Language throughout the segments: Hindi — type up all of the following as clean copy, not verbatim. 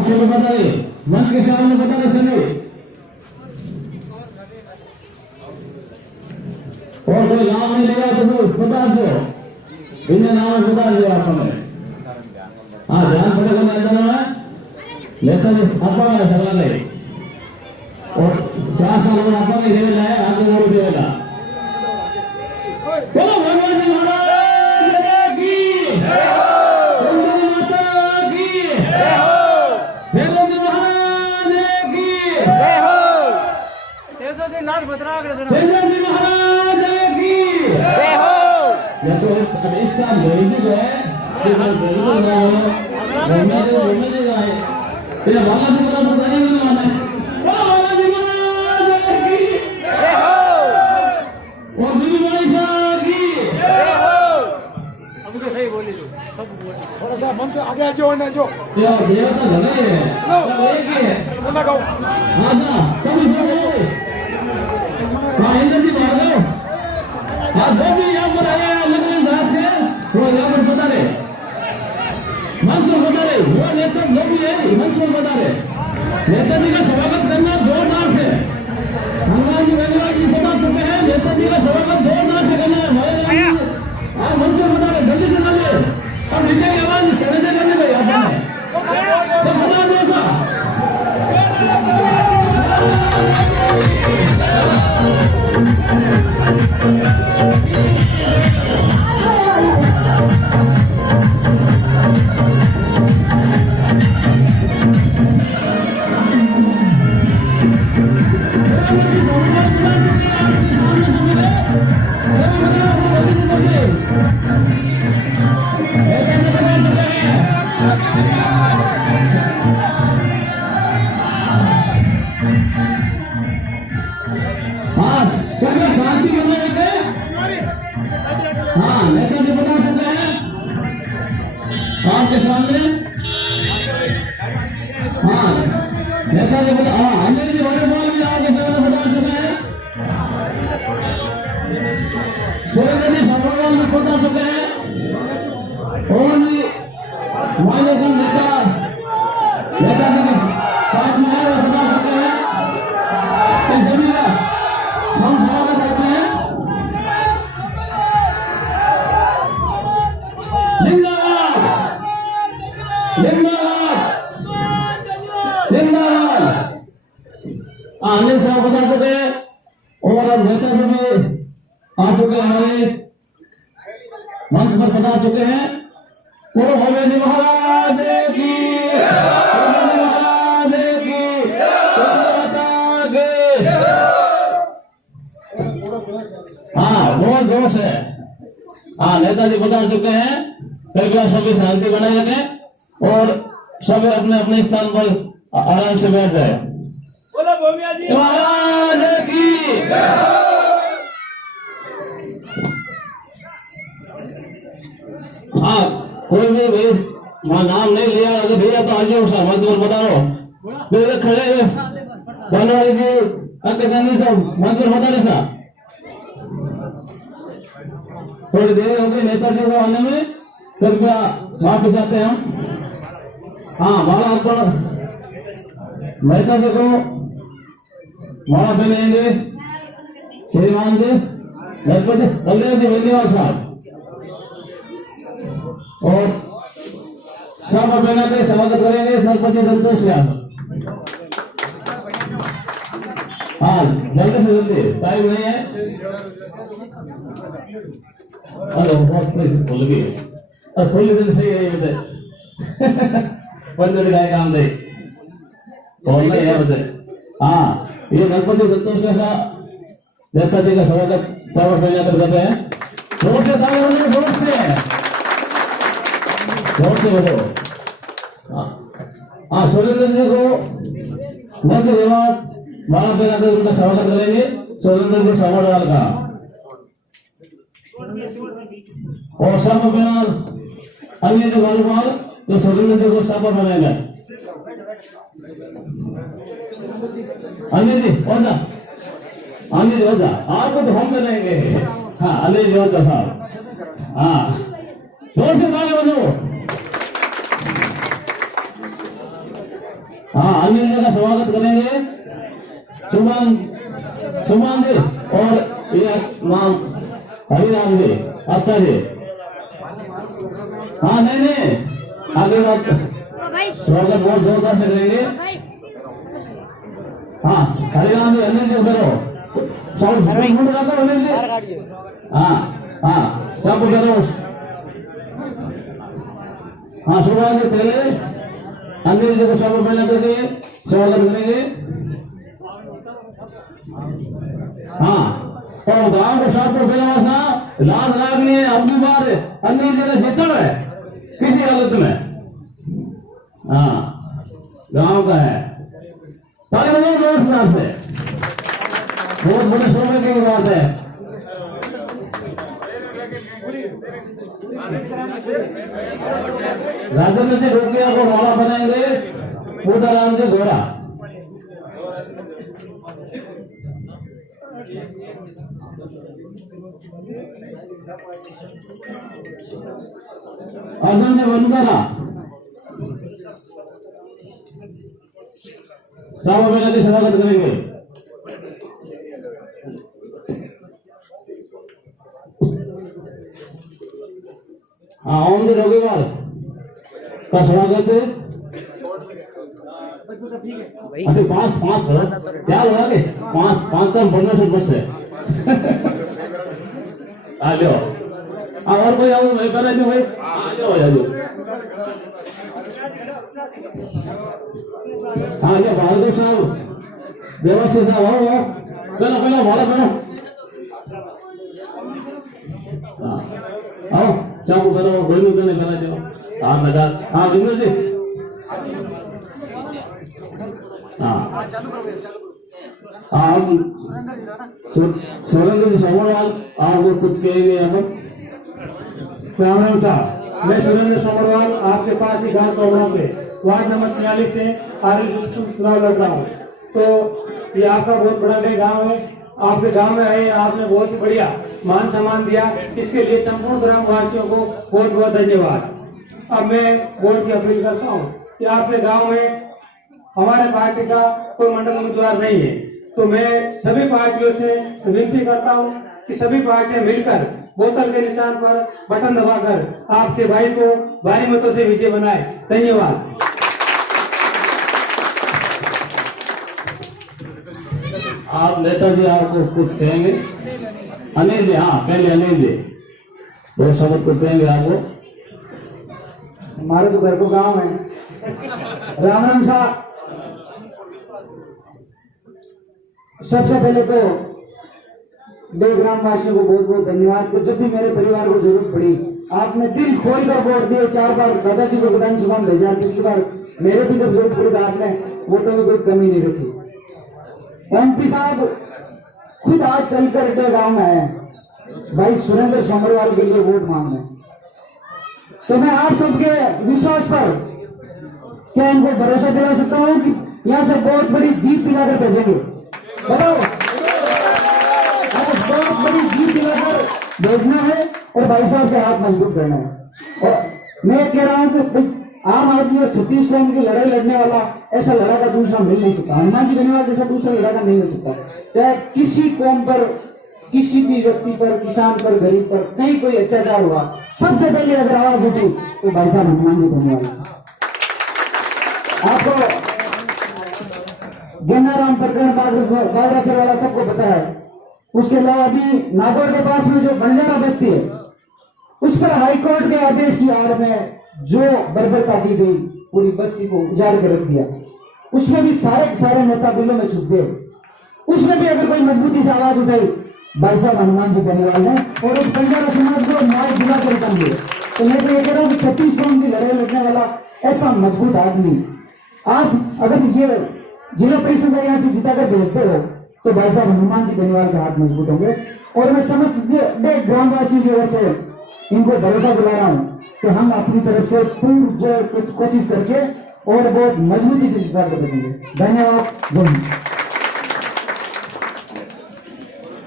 आप सभी बता रहे मंच के सामने बता रहे सभी और कोई नाम नहीं लिया तो बता दो इनका नाम बता दो आपने हाँ ध्यान पड़ेगा नेता में नेताजी आपा सवाल है और 4 साल में आपा नहीं देगा है आगे वो देगा बोलो भगवान जी महाराज की जय हो वंदे माता की जय हो भगवान जी महाराज की जय हो तेजो जी नाथ बतरा कर सुनो भगवान जी महाराज की जय हो ये तो इसका म्यूजिक है कि मैं बिल्कुल घूमने जाए तेरा बाला भी बड़ा तो नहीं माने बाला जी महाराज की जय हो और बीबी भाई साहब की जय हो अब तो सही बोली जो सब बोल थोड़ा सा मंच आगे आ जाओ ना जो ये देवता घने है एक ही है बोला गाओ हां ना सभी बोलो हां इंद्र जी मार दो हां जो भी यहां पर आया लगन साथ है वो यहां पर बता रहे मंच बता रहे वो नेता जो भी है मंच बता रहे नेताजी का स्वागत करना जोरदार से हनुमान जी वगैरह जी बता चुके हैं नेताजी का स्वागत जोरदार से करना है आप मंच बता रहे जल्दी से करिए अब नीचे की आवाज सड़ने करने को यहाँ पर सब बता दो ऐसा शांति बनाए हाँ नेताजी बता चुके हैं आपके सामने हाँ नेताजी बता हाँ अंजलि जी वॉलीबॉल भी आपके सामने बता चुके हैं सुरेंद्र जी सभा में बता चुके हैं और भी मायने का नेता नेताजी के साथ में है वो बता चुके हैं इन सभी का हम स्वागत करते हैं जिंदाबाद जिंदाबाद जिंदाबाद अनिल साहब बता चुके हैं और अब नेता जी भी आ चुके हैं हमारे मंच पर बता चुके हैं वो हवेली महाराज की महाराज की हाँ बहुत जोश है हाँ नेताजी बता चुके हैं कृपया सभी शांति बनाए रखें और सभी अपने अपने स्थान पर आराम से बैठ जाए बोलो भूमिया जी महाराज की हाँ कोई भी नाम नहीं लिया अगर भैया तो आज मंच पर बताओ तो खड़े बनवारी जी अंकनी सब मंच पर बता रहे साहब थोड़ी देर हो गई नेताजी को आने में कृपया माफी चाहते हैं हम हाँ माला अर्पण नेताजी को माला पहनाएंगे श्रीमान जी गणपति कल्याण जी वेदीवाल साहब और सब पहना के स्वागत करेंगे सरपंच संतोष यादव हाँ जल्दी से जल्दी टाइम नहीं है हेलो बहुत सही बोल गई और थोड़ी देर से यही बता पंद्रह का काम दे बोल नहीं है बता हाँ ये गणपति संतोष के साथ नेताजी का स्वागत सब पहना कर करते हैं जोर से ताली बजाओ जोर से बोलो हाँ सुरेंद्र जी को मंच विवाद माला पहना कर उनका स्वागत करेंगे सुरेंद्र जी सभावाल का और सब पहना अन्य जो वालवाल तो सुरेंद्र जी को सब बनाएगा अन्य जी होता अन्य जी होता आपको तो हम बनाएंगे हाँ अन्य जी होता साहब हाँ जोर से ताली बजाओ हाँ, अनिल जी का स्वागत करेंगे। सुमन जी और ये नाम हरिराम जी। अच्छा जी, हाँ नहीं आगे बात स्वागत बहुत जोरदार से करेंगे। हाँ हरिराम जी, अनिल जी करो सब अनिल जी। हाँ सब करो। हाँ सुबह जी पहले अनिल जी को सब पहले करके स्वागत करेंगे। हाँ और गांव को साथ को पहला लाल रागनी अगली बार अनिल जी ने जीता है किसी हालत में। हाँ गांव का है, जोश से बहुत बड़े सौभाग्य की बात है। राजेंद्र जी रोकिया को माला बनाएंगे, बुद्धाराम जी घोड़ा। अर्जुन जी बनकरा सब मेरे स्वागत करेंगे। हाँ ओम जी रोगेवाल का स्वागत है। अभी पांच क्या लगा के पांच 15 बस है। आ जाओ और कोई आओ मैं करा दो भाई, आ जाओ हाँ क्या भार्गव साहब व्यवस्थित साहब आओ पहला भाड़ा बनो आओ चाकू करो गोलू करने करा जाओ। हाँ लगा हाँ जुमले जी हाँ सुरेंद्र जी सोमरवाल आपको कुछ कहेंगे हम। राम साहब, मैं सुरेंद्र सोमरवाल आपके पास ही गांव सोमरा से वार्ड नंबर 43 से चुनाव लड़ रहा हूँ। तो ये आपका बहुत बड़ा गांव है, आपके गांव में आए, आपने बहुत ही बढ़िया मान सम्मान दिया, इसके लिए संपूर्ण ग्राम वासियों को बहुत बहुत धन्यवाद। अब मैं वोट की अपील करता हूँ कि आपके गाँव में हमारे पार्टी का कोई मंडल उम्मीदवार नहीं है, तो मैं सभी पार्टियों से विनती करता हूँ कि सभी पार्टियां मिलकर बोतल के निशान पर बटन दबाकर आपके भाई को भारी मतों से विजय बनाए। धन्यवाद। आप नेताजी आपको कुछ कहेंगे? अनिल जी हाँ पहले अनिल जी वो शब्द कुछ कहेंगे आपको। हमारे तो घर को गांव है। राम साहब, सबसे पहले तो दो ग्रामवासियों को बहुत बहुत धन्यवाद कि जब भी मेरे परिवार को जरूरत पड़ी आपने दिल खोल कर वोट दिए। 4 बार दादाजी को विधानसभा में भेजा, पिछली बार मेरे भी जब जरूरत पड़ी तो आपने वोटों में कोई कमी नहीं रखी। एमपी साहब खुद आज चलकर अड्डा गांव में आए भाई सुरेंद्र सोमरवाल के लिए वोट मांगने, तो मैं आप सबके विश्वास पर क्या इनको भरोसा दिला सकता हूँ कि यहाँ से बहुत बड़ी जीत दिलाकर भेजेंगे। बताओ, बहुत बड़ी जीत दिलाकर भेजना है और भाई साहब के हाथ मजबूत करना है। और मैं कह रहा हूँ कि आम आदमी और 36 कौम की लड़ाई लड़ने वाला ऐसा लड़ाका दूसरा मिल नहीं सकता। हनुमान जी धन्यवाद जैसा दूसरा लड़ाका नहीं मिल सकता। चाहे किसी कौम पर, किसी भी व्यक्ति पर, किसान पर, गरीब पर कहीं कोई अत्याचार हुआ, सबसे पहले अगर आवाज उठी तो भाई साहब हनुमान जी धन्यवाद। आपको गन्नाराम प्रकरण बागरासर वाला सबको पता है। उसके अलावा अभी नागौर के पास में जो बंजारा बस्ती है उस पर हाईकोर्ट के आदेश की आड़ में जो बर्बरता की गई, पूरी बस्ती को उजाड़ कर रख दिया, उसमें भी सारे नेता बिलों में छुप गए। उसमें भी अगर कोई मजबूती से आवाज उठाई, भाई साहब हनुमान जी धन्यवाद है और उस बंजारा समाज को न्याय दिला कर देंगे। तो मैं तो ये कह रहा हूँ कि 36 कौम की लड़ाई लड़ने वाला ऐसा मजबूत आदमी आप अगर ये जिला परिषद में यहाँ से जिताकर भेजते हो तो भाई साहब हनुमान जी धन्यवाद के हाथ मजबूत होंगे। और मैं समस्त ग्रामवासियों की ओर से इनको भरोसा दिला रहा हूँ कि हम अपनी तरफ से पूरी कोशिश करके और बहुत मजबूती से जिता कर देंगे। धन्यवाद। जय हिंद।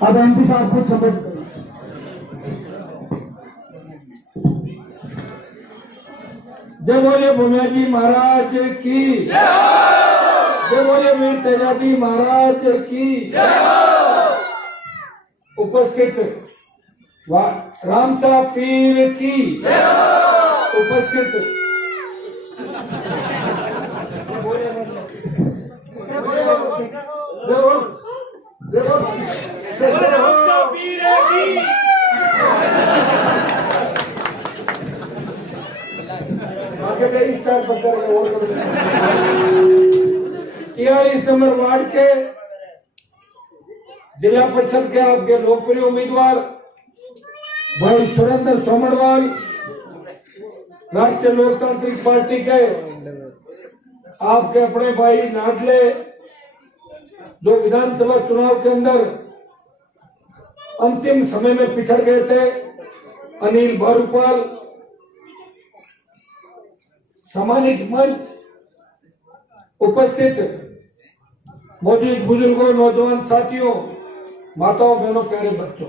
अब एमपी साहब खुद संबोधित। जय बोले भूमिया जी महाराज की। बोले वीर तेजाजी महाराज की उपस्थित रामसा पीर की उपस्थित स्टार 43 नंबर वार्ड के जिला परिषद के आपके लोकप्रिय उम्मीदवार भाई सुरेंद्र सोमरवाल, राष्ट्रीय लोकतांत्रिक पार्टी के आपके अपने भाई नाडले, जो विधानसभा चुनाव के अंदर अंतिम समय में पिछड़ गए थे, अनिल बारूपाल, सामाजिक मंच उपस्थित मौजूद बुजुर्गों, नौजवान साथियों, माताओं, बहनों, प्यारे बच्चों,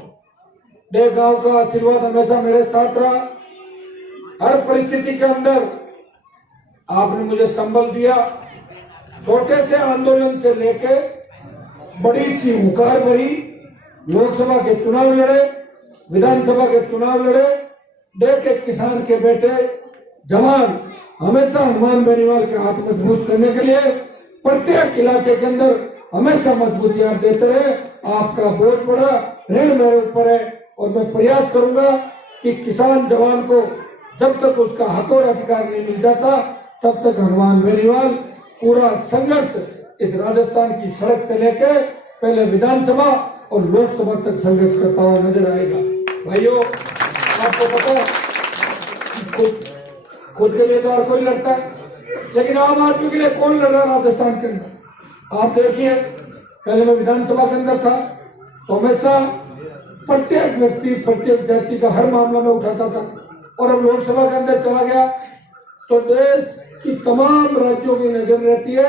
देव गांव का आशीर्वाद हमेशा मेरे साथ रहा। हर परिस्थिति के अंदर आपने मुझे संबल दिया। छोटे से आंदोलन से लेके बड़ी सी हुंकार भरी लोकसभा के चुनाव लड़े, विधानसभा के चुनाव लड़े। देख के किसान के बेटे जवान हमेशा हनुमान बेनीवाल के हाथ मजबूत करने के लिए प्रत्येक इलाके के अंदर हमेशा मजबूती आप देते रहे। आपका बहुत बड़ा ऋण मेरे ऊपर है और मैं प्रयास करूंगा कि किसान जवान को जब तक उसका हक और अधिकार नहीं मिल जाता तब तक हनुमान बेनीवाल पूरा संघर्ष इस राजस्थान की सड़क से लेके पहले विधानसभा और लोकसभा तक संघर्ष करता हुआ नजर आएगा। भाइयों, आपको पता खुद के लिए तो हर कोई लड़ता है, लेकिन आम आदमी के लिए कौन लड़ रहा है राजस्थान के अंदर? आप देखिए, पहले मैं विधानसभा के अंदर था तो हमेशा प्रत्येक व्यक्ति, प्रत्येक जाति का हर मामला में उठाता था, और अब लोकसभा के अंदर चला गया तो देश की तमाम राज्यों की नजर रहती है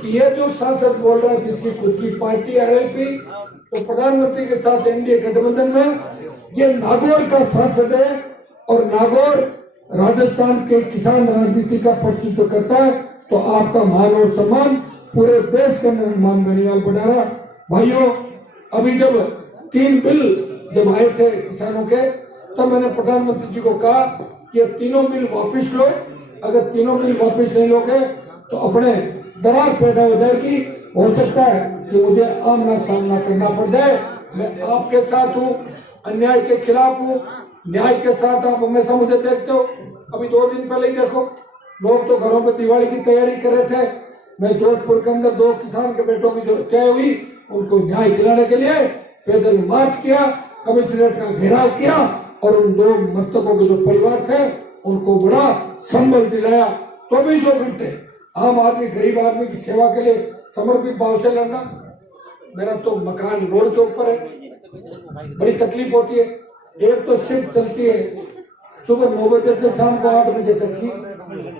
कि ये जो सांसद बोल रहा है जिसकी खुद की पार्टी आरएलपी, तो प्रधानमंत्री के साथ एनडीए गठबंधन में ये नागौर का सांसद है और नागौर राजस्थान के किसान राजनीति का प्रतिनिधित्व करता है। तो आपका मान और सम्मान पूरे देश के अंदर हनुमान बेनीवाल बढ़ा रहा। भाइयों, अभी जब 3 बिल जब आए थे किसानों के, तब मैंने प्रधानमंत्री जी को कहा कि ये तीनों बिल वापस लो, अगर तीनों बिल वापस नहीं लोगे तो अपने दरार पैदा हो जाएगी, हो सकता है कि मुझे आमना सामना करना पड़ जाए। मैं आपके साथ हूँ, अन्याय के खिलाफ हूँ, न्याय के साथ। आप हमेशा मुझे देखते हो। अभी 2 दिन पहले ही देखो, लोग तो घरों में दिवाली की तैयारी कर रहे थे। मैं जोधपुर के अंदर 2 किसान के बेटों की जो हत्या हुई उनको न्याय दिलाने के लिए पैदल मार्च किया, कमिश्नरेट का घेराव किया और उन 2 मृतकों के जो परिवार थे उनको बड़ा संबल दिलाया। 24 घंटे आम आदमी, गरीब आदमी की सेवा के लिए समर्पित भाव से लड़ना। मेरा तो मकान रोड के ऊपर है, बड़ी तकलीफ होती है। एक तो शिफ्ट चलती है सुबह 9 बजे से शाम को 8 बजे तक की,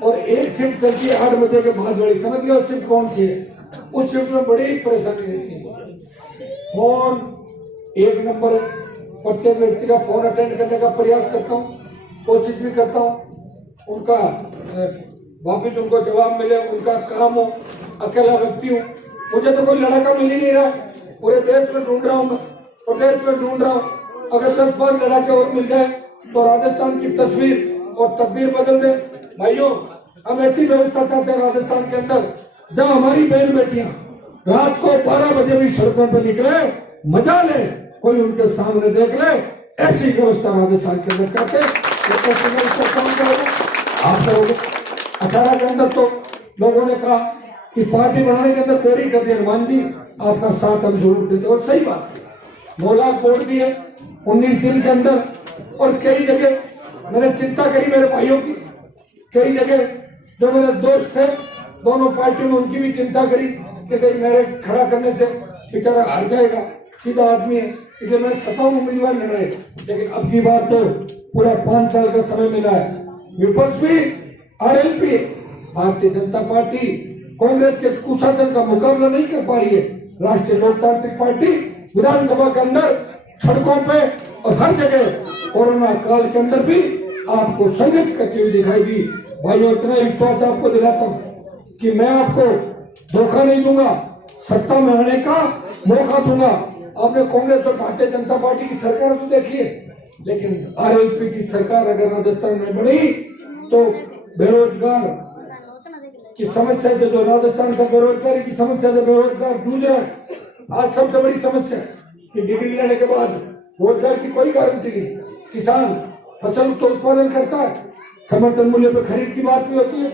और एक शिफ्ट चलती है 8 बजे के बाद वाली। समझ गए शिफ्ट कौन सी है? उस शिफ्ट में बड़ी परेशानी रहती है। फोन 1 नंबर है, प्रत्येक व्यक्ति का फोन अटेंड करने का प्रयास करता हूँ, कोशिश भी करता हूँ उनका वापिस उनको जवाब मिले, उनका काम हो। अकेला व्यक्ति हूँ, मुझे तो कोई लड़का मिल ही नहीं रहा। पूरे देश में ढूंढ रहा हूँ, मैं प्रदेश में ढूंढ रहा हूँ। अगर 10-5 लड़के और मिल जाए तो राजस्थान की तस्वीर और तकदीर बदल दे। भाइयों, हम ऐसी व्यवस्था चाहते हैं राजस्थान के अंदर जहाँ हमारी बहन बेटियां रात को 12 बजे भी सड़कों पर निकले, मजा ले, कोई उनके सामने देख ले। ऐसी व्यवस्था राजस्थान के अंदर करके आप करोगे। 18 के अंदर तो लोगों ने कहा कि पार्टी बनाने के अंदर देरी कर दी, हनुमान जी आपका साथ हम जरूर देते, और सही बात है। 9 लाख वोट दिए 19 दिन के अंदर, और कई जगह मैंने चिंता करी मेरे भाइयों की। कई जगह जो मेरे दोस्त थे दोनों पार्टियों में, उनकी भी चिंता करी कि कहीं मेरे खड़ा करने से बेचारा हार जाएगा, सीधा आदमी है, इसलिए मैंने 57 उम्मीदवार लड़ाए। लेकिन अब की बार तो पूरा 5 साल का समय मिला है। विपक्ष भी, आरएलपी, भारतीय जनता पार्टी कांग्रेस के कुशासन का मुकाबला नहीं कर पा रही है। राष्ट्रीय लोकतांत्रिक पार्टी विधानसभा के अंदर, सड़कों पे और हर जगह कोरोना काल के अंदर भी आपको संघर्ष करती हुई दिखाई दी। भाइयों, इतना विश्वास आपको दिलाता हूँ कि मैं आपको धोखा नहीं दूंगा, सत्ता में आने का मौका दूंगा। आपने कांग्रेस और भारतीय जनता पार्टी की सरकार तो देखी है, लेकिन आरएलपी की सरकार अगर राजस्थान में बनी तो बेरोजगार की समस्या से, जो राजस्थान का बेरोजगारी की समस्या से बेरोजगार जूझ रहा है, आज सबसे बड़ी समस्या है कि डिग्री लेने के बाद रोजगार की कोई गारंटी नहीं। किसान फसल तो उत्पादन करता है, समर्थन मूल्य पर खरीद की बात भी होती है,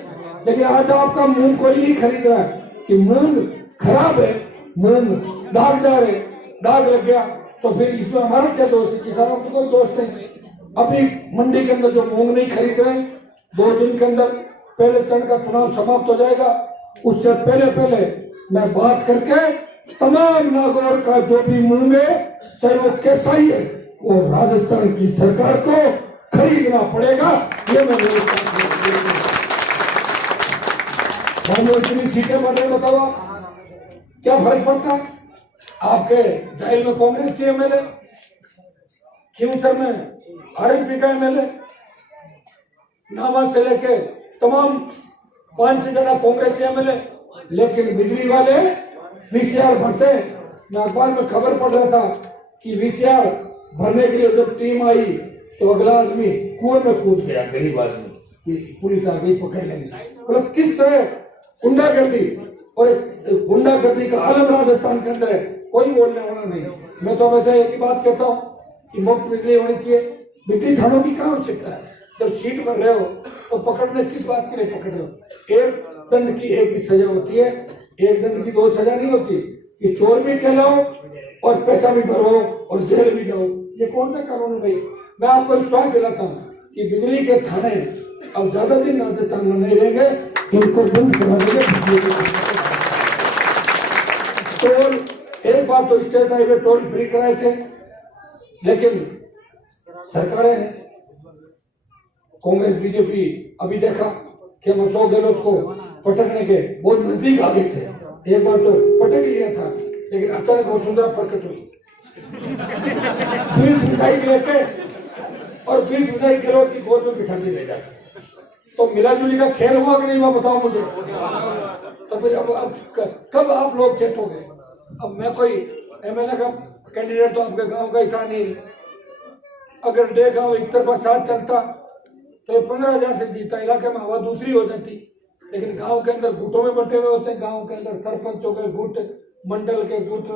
लेकिन आज आपका मूंग कोई नहीं खरीद रहा है कि मूंग खराब है, मूंग दागदार है, दाग लग गया तो फिर इसमें हमारा क्या दोष है? किसानों को कोई दोष नहीं। अभी मंडी के अंदर जो मूंग नहीं खरीद रहे, 2 दिन के अंदर पहले चरण का चुनाव समाप्त हो जाएगा, उससे पहले पहले मैं बात करके तमाम नागौर का जो भी मूंग है, चाहे वो कैसा ही है, वो राजस्थान की सरकार को खरीदना पड़ेगा। ये मैं इतनी सीटें बढ़ रही, बताओ क्या फर्क पड़ता है? आपके जाहिल में कांग्रेस के एमएलए, खींवसर में आरएलपी का एमएलए, नामा से लेके तमाम 5-6 जना कांग्रेस के एमएलए, लेकिन बिजली वाले वीसीआर भरते। मैं अखबार में खबर पढ़ रहा था कि वीसीआर भरने के लिए जब टीम आई तो अगला आदमी कुएं में कूद गया, गरीब आदमी, पुलिस आ गई पकड़ लेंगे। मतलब किस तरह गुंडागर्दी, और गुंडागर्दी का आलम राजस्थान के अंदर है, कोई बोलने वाला नहीं। मैं तो हमेशा एक ही बात कहता हूँ कि मुफ्त बिजली होनी चाहिए। बिजली थानों की क्या आवश्यकता है? जब सीट पर रहे हो तो पकड़ने किस बात के लिए पकड़ रहे हो? एक दंड की एक ही सजा होती है, एक दंड की 2 सजा नहीं होती कि चोर भी कहलाओ और पैसा भी भरो और जेल भी जाओ। ये कौन सा कानून है भाई? मैं आपको विश्वास दिलाता हूँ कि बिजली के थाने अब ज्यादा दिन राजस्थान में नहीं रहेंगे, इनको बंद करा देंगे। टोल, एक बार तो स्टेट हाईवे टोल फ्री कराए थे, लेकिन सरकारें कांग्रेस बीजेपी अभी देखा कि हम अशोक गहलोत को पटकने के बहुत नजदीक आ गए थे। एक बार तो पटक ही लिया था, लेकिन अचानक वसुंधरा प्रकट हुई, बीच मिठाई लेके और बीच मिठाई गहलोत की गोद में बिठा के ले जाए। तो मिला जुली का खेल हुआ कि नहीं हुआ, बताओ मुझे। तो फिर अब कब आप लोग चेतोगे? अब मैं कोई एमएलए का कैंडिडेट तो आपके गांव का ही था नहीं। अगर डे गांव एक तरफा साथ चलता तो 15,000 से जीता, इलाके में हवा दूसरी हो जाती। लेकिन गांव के अंदर गुटों में बटे हुए होते हैं, गांव के अंदर सरपंचों के गुट, मंडल के गुट,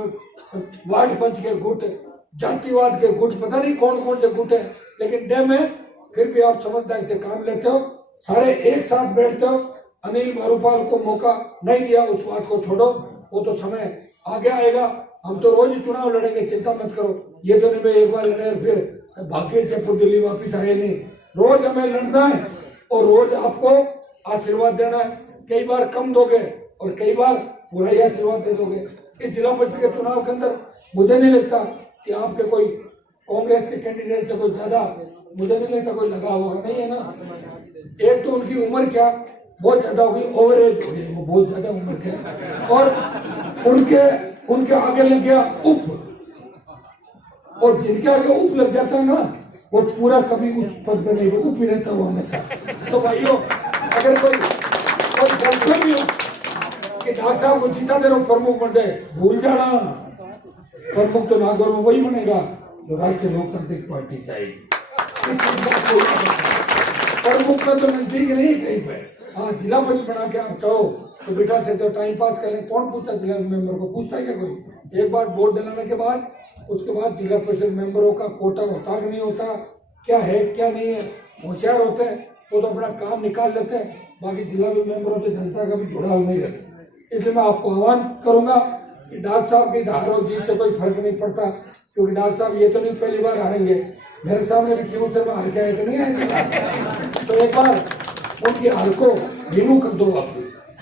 वार्ड पंच के गुट, जातिवाद के गुट, पता नहीं कौन कौन से गुट है। लेकिन डे में फिर भी आप समझदारी से काम लेते हो, सारे एक साथ बैठते हो। अनिल मारूपाल को मौका नहीं दिया, उस बात को छोड़ो, वो तो समय आगे आएगा। हम तो रोज चुनाव लड़ेंगे, चिंता मत करो। ये तो नहीं मैं एक बार लड़े फिर भाग्य जयपुर दिल्ली वापिस आए नहीं। रोज हमें लड़ना है और रोज आपको आशीर्वाद देना है। कई बार कम दोगे और कई बार बुरा ही आशीर्वाद दे दोगे। इस जिला परिषद के चुनाव के अंदर मुझे नहीं लगता कि आपके कोई कांग्रेस के कैंडिडेट से कोई ज्यादा, मुझे नहीं लगता कोई लगा होगा, नहीं है ना। एक तो उनकी उम्र क्या बहुत ज्यादा होगी, ओवर एज हो गई, वो बहुत ज्यादा उम्र के, और उनके आगे लग गया उप, और जिनके आगे उप लग जाता है ना, वो पूरा कभी उस पद में नहीं, वो उप ही रहता हुआ हमेशा। तो भाइयों, अगर कोई गलती भी हो कि डॉक्टर साहब को जीता दे रहा प्रमुख बन जाए, भूल जाना, प्रमुख तो नागौर में वही बनेगा तो राष्ट्रीय लोकतांत्रिक पार्टी चाहिए। प्रमुख में तो नजदीक नहीं कहीं पे। हाँ, जिला परिषद बना के आप चाहो तो बिठा सकते हो, टाइम पास करें। कौन पूछता जिला मेंबर को? पूछता है क्या कोई? एक बार वोट दिलाने के बाद उसके बाद जिला परिषद मेंबरों का कोटा होता कि नहीं होता, क्या है क्या नहीं है, होशियार होते हैं वो तो अपना काम निकाल लेते हैं। बाकी जिला मेंबरों से जनता का भी जुड़ाव नहीं रहता। इसलिए मैं आपको आह्वान करूंगा कि डॉक्टर साहब की हार और जीत से कोई फर्क नहीं पड़ता, क्योंकि डॉक्टर साहब ये तो नहीं पहली बार हारेंगे। मेरे सामने भी क्यों से हार के आए थे, नहीं आए। तो एक बार उनकी हार को रिन्यू कर दो, आप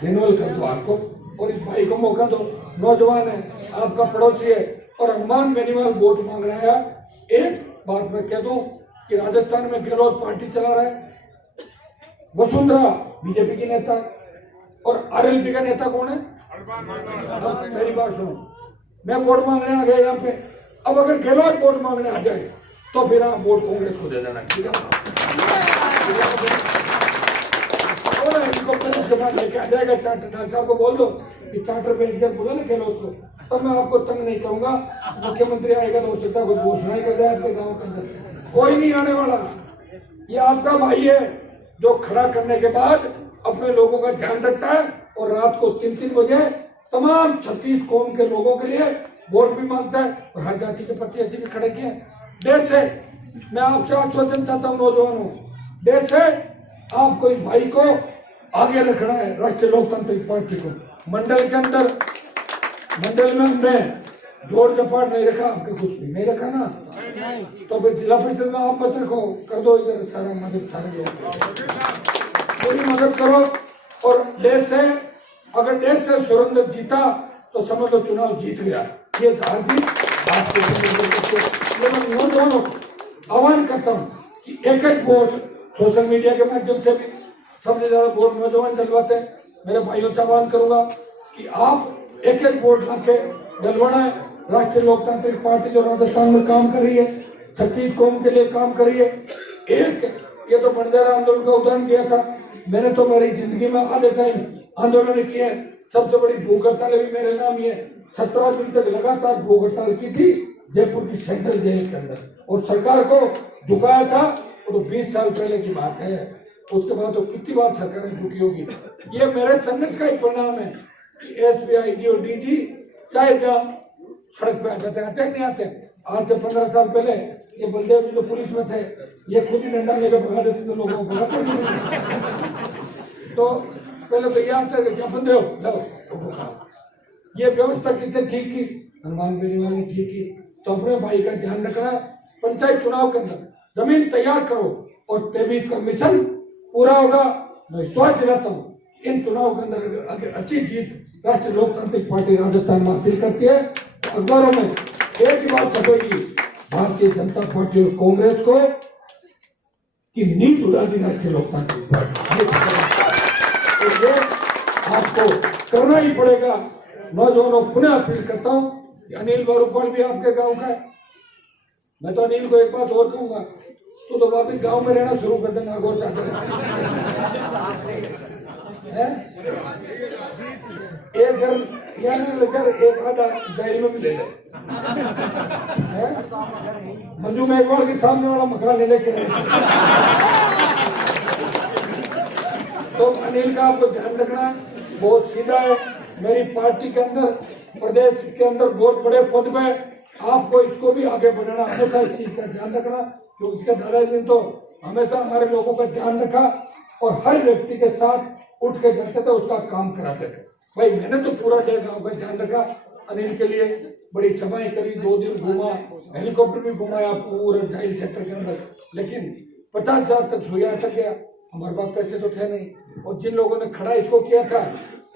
रिन्यूअल कर दो हार को, और इस भाई को मौका दो। नौजवान है, आपका पड़ोसी है और हनुमान बेनीवाल वोट मांग रहा है। एक बात मैं कह दूं कि राजस्थान में गहलोत पार्टी चला रहा है, वसुंधरा बीजेपी की नेता, और आरएलपी का नेता कौन है? मेरी बात सुनो, मैं वोट मांगने आ गया यहाँ पे। अब अगर गहलोत वोट मांगने आ जाए तो फिर आप वोट कांग्रेस को दे देना, ठीक है? आपके पास लेके आ जाएगा चार्टर, डॉक्टर साहब को बोल दो कि चार्टर भेज कर बुला लेके लो उसको, तब मैं आपको तंग नहीं करूंगा। मुख्यमंत्री आएगा तो हो सकता है कुछ घोषणा ही कर जाए आपके गाँव के अंदर, कोई नहीं आने वाला। ये आपका भाई है जो खड़ा करने के बाद अपने लोगों का ध्यान रखता है और रात को 3-3 बजे तमाम 36 कौम के लोगों के लिए वोट भी मांगता है और हर जाति के प्रति ऐसे भी खड़े किए। देश से मैं आपसे आश्वासन चाहता हूँ नौजवानों, देश से आपको इस भाई को आगे रखना है, राष्ट्रीय लोकतांत्रिक पार्टी को। मंडल के अंदर, मंडल में हमने जोड़ जपाट नहीं रखा, आपके कुछ भी नहीं रखा ना, तो फिर जिला परिषद में आप मत रखो, कर दो इधर सारा मदद, सारे लोग पूरी मदद करो। और देश से, अगर देश से सुरेंद्र जीता तो समझ लो चुनाव जीत गया, ये हार जीत आपको। नौजवानों को आह्वान करता हूँ कि एक एक वोट सोशल मीडिया के माध्यम से भी सबसे ज्यादा वोट नौजवान डलवाते हैं। मेरे भाइयों से आह्वान करूंगा कि आप एक एक वोट लाके डलवाना है। राष्ट्रीय लोकतांत्रिक पार्टी जो राजस्थान में काम कर रही है, 36 कौम के लिए काम कर रही है। एक ये तो बंजारा आंदोलन का उदाहरण दिया था मैंने, तो मेरी जिंदगी में आधे टाइम आंदोलन किए हैं। सबसे बड़ी भूख हड़ताल भी मेरे नाम ही है। 17 दिन तक लगातार भूख हड़ताल की थी जयपुर की सेंट्रल जेल के अंदर, और सरकार को झुकाया था। वो तो 20 साल पहले की बात है, उसके बाद तो कितनी बार सरकारें झुकी होगी। ये मेरे संघर्ष का ही परिणाम है कि एसपी, आईजी और डीजी चाहे जहाँ सड़क पे आ जाते, आते नहीं आते। आज से 15 साल पहले ये बलदेव जी जो पुलिस में थे, ये खुद ही डंडा लेकर भगा देते थे लोगों को, भगाते नहीं। तो पहले तो ये आता है क्या बंदे हो, लो ये व्यवस्था कितने ठीक की, हनुमान बेनीवाल ने ठीक की। तो अपने भाई का ध्यान रखना। पंचायत चुनाव के अंदर जमीन तैयार करो और 23 का मिशन पूरा होगा। मैं विश्वास दिलाता हूँ इन चुनाव के अंदर अगर अच्छी जीत राष्ट्रीय लोकतांत्रिक पार्टी राजस्थान में हासिल करती है, अखबारों में एक ही बात छपेगी, भारतीय जनता पार्टी और कांग्रेस को की नींद उड़ा दी राष्ट्रीय लोकतांत्रिक पार्टी। तो ये आपको करना ही पड़ेगा। नौजवानों पुनः अपील करता हूँ कि अनिल बारूपाल भी आपके गांव का है। मैं तो अनिल को एक बात और कहूंगा, तो वापिस गांव में रहना शुरू कर देना, नागौर चाहते हैं। एक घर यहाँ लेकर एक आधा दायरे में भी ले ले, मंजू मेघवाल के सामने वाला मकान ले लेके। तो अनिल का आपको ध्यान रखना, बहुत सीधा है। मेरी पार्टी के अंदर, प्रदेश के अंदर बहुत बड़े पद में, आपको इसको भी आगे बढ़ाना, हमेशा इस चीज का ध्यान रखना। क्योंकि इसके दादाजी तो हमेशा हमारे लोगों का ध्यान रखा और हर व्यक्ति के साथ उठ के जाते थे, उसका काम कराते थे। भाई मैंने तो पूरा डे गाँव का ध्यान रखा, अनिल के लिए बड़ी सभाएं करी, 2 दिन घूमा, हेलीकॉप्टर भी घुमाया पूरे जेल क्षेत्र के अंदर, लेकिन 50,000 तक सुइया अटक गया। हमारे पास पैसे तो थे नहीं, और जिन लोगों ने खड़ा इसको किया था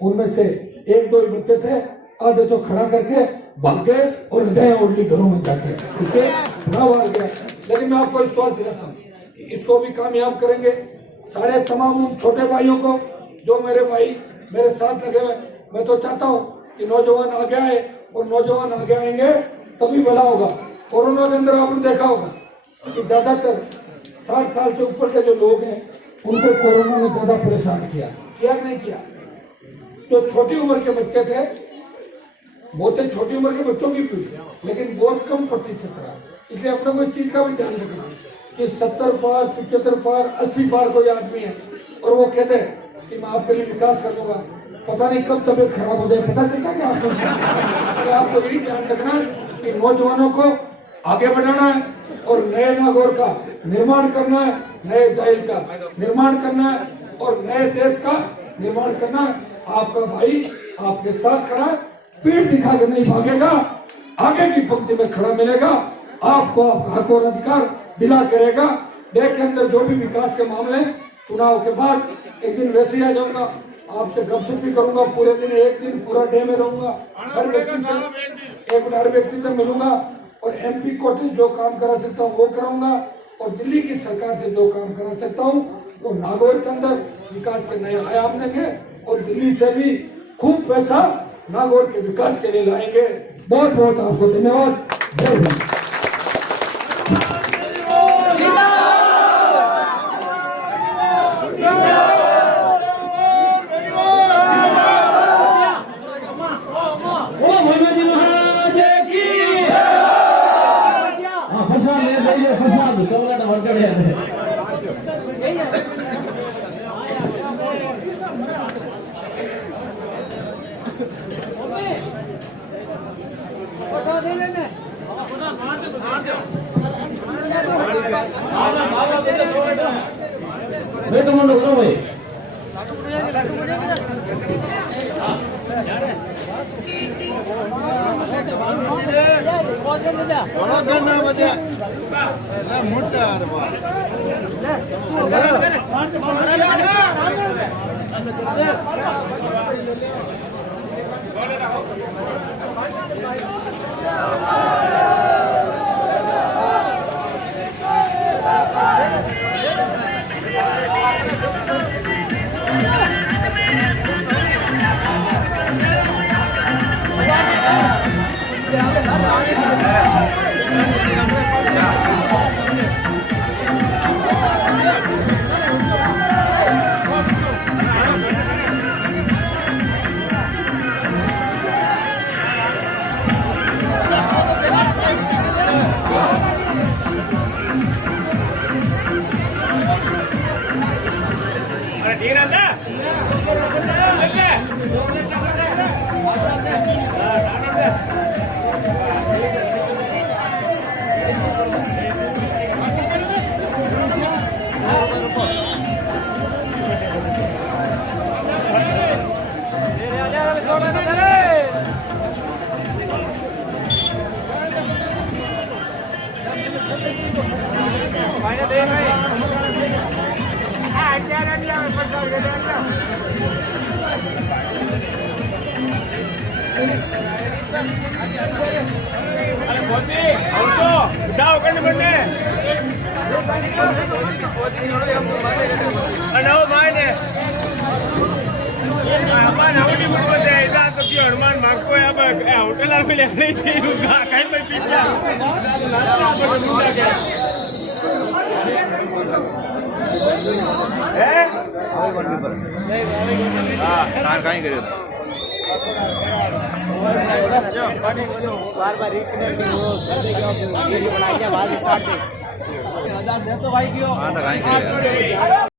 उनमें से 1-2 ही बच्चे थे, आधे तो खड़ा करके भाग गए और रजाएं ओढ़ ली घरों में जाके, चुनाव आ गया। लेकिन मैं आपको विश्वास दिलाता हूँ कि इसको भी कामयाब करेंगे। सारे तमाम उन छोटे भाइयों को जो मेरे भाई मेरे साथ लगे हुए, मैं तो चाहता हूँ कि नौजवान आगे आए, और नौजवान आगे आएंगे तभी भला होगा। कोरोना के अंदर आपने देखा होगा कि ज्यादातर 60 साल से ऊपर के जो लोग हैं उनको कोरोना ने ज्यादा परेशान किया कि नहीं किया। जो छोटी उम्र के बच्चे थे, बहुत छोटी उम्र के बच्चों की भी, लेकिन बहुत कम प्रतिशत रहा। इसलिए अपने को इस चीज का भी ध्यान रखना कि 70 पार, 75 पार, 80 पार कोई आदमी है और वो कहते हैं कि मैं आपके लिए विकास कर दूंगा, पता नहीं कब तबीयत खराब हो जाए, पता चलता क्या आपको। तो आपको यही ध्यान रखना कि नौजवानों को आगे बढ़ाना है और नए नागौर का निर्माण करना है, नए जेल का निर्माण करना है और नए देश का निर्माण करना है। आपका भाई आपके साथ खड़ा है, पीठ दिखा के नहीं भागेगा, आगे की पंक्ति में खड़ा मिलेगा, आपको आपका हक और अधिकार दिला करेगा। डे के अंदर जो भी विकास के मामले, चुनाव के बाद एक दिन वैसे ही आ जाऊंगा, आपसे गपशप भी करूंगा पूरे दिन, एक दिन पूरा डे में रहूंगा, हर व्यक्ति से मिलूंगा और MP कोटे जो काम करा सकता हूँ वो कराऊंगा, और दिल्ली की सरकार से जो काम करा सकता हूँ तो नागौर के अंदर विकास के नए आयाम देंगे और दिल्ली से भी खूब पैसा नागौर के विकास के लिए लाएंगे। बहुत बहुत आपको धन्यवाद। जय हिंद। બેટો મોટો કરો ભાઈ हनुमान मांगो होटल बार बार